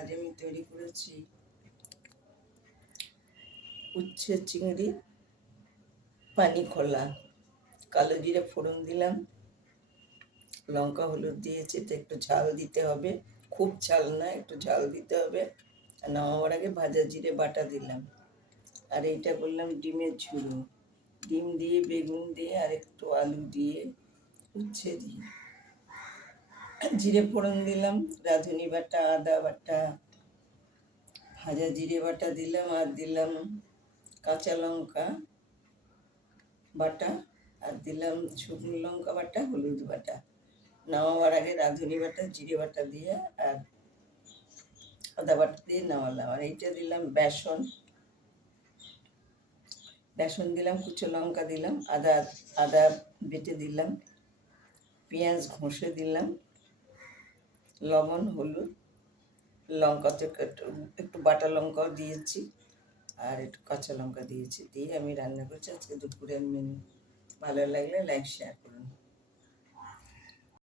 আজ আমি তৈরি করেছি উচ্ছে চিংড়ি পানি খোলা। কালো জিরে ফোড়ন দিলাম, লঙ্কা হলুদ দিয়েছি, তো একটু ঝাল দিতে হবে, খুব ঝাল না, একটু ঝাল দিতে হবে। আর নামাবার আগে ভাজা জিরে বাটা দিলাম। আর এইটা করলাম ডিমের ঝুড়ো, ডিম দিয়ে বেগুন দিয়ে আর একটু আলু দিয়ে উচ্ছে দিয়ে জিরে ফোড়ন দিলাম, রাঁধুনি বাটা, আদা বাটা, ভাজা জিরে বাটা দিলাম, আর দিলাম কাঁচা লঙ্কা বাটা, আর দিলাম শুকনো লঙ্কা বাটা, হলুদ বাটা। নামাবার আগে রাঁধুনি বাটা, জিরে বাটা দিয়ে আর আদা বাটা দিয়ে নামালাম। আর এইটা দিলাম বেসন, বেসন দিলাম, কুচো লঙ্কা দিলাম, আদা আদা বেটে দিলাম, পেঁয়াজ ঘষে দিলাম, লবণ হলুদ লঙ্কা তো একটু বাটা লঙ্কাও দিয়েছি, আর একটু কাঁচা লঙ্কা দিয়েছি, দিয়ে আমি রান্না করছি আজকে দুপুরের মেনু। ভালো লাগলে লাইক শেয়ার করুন।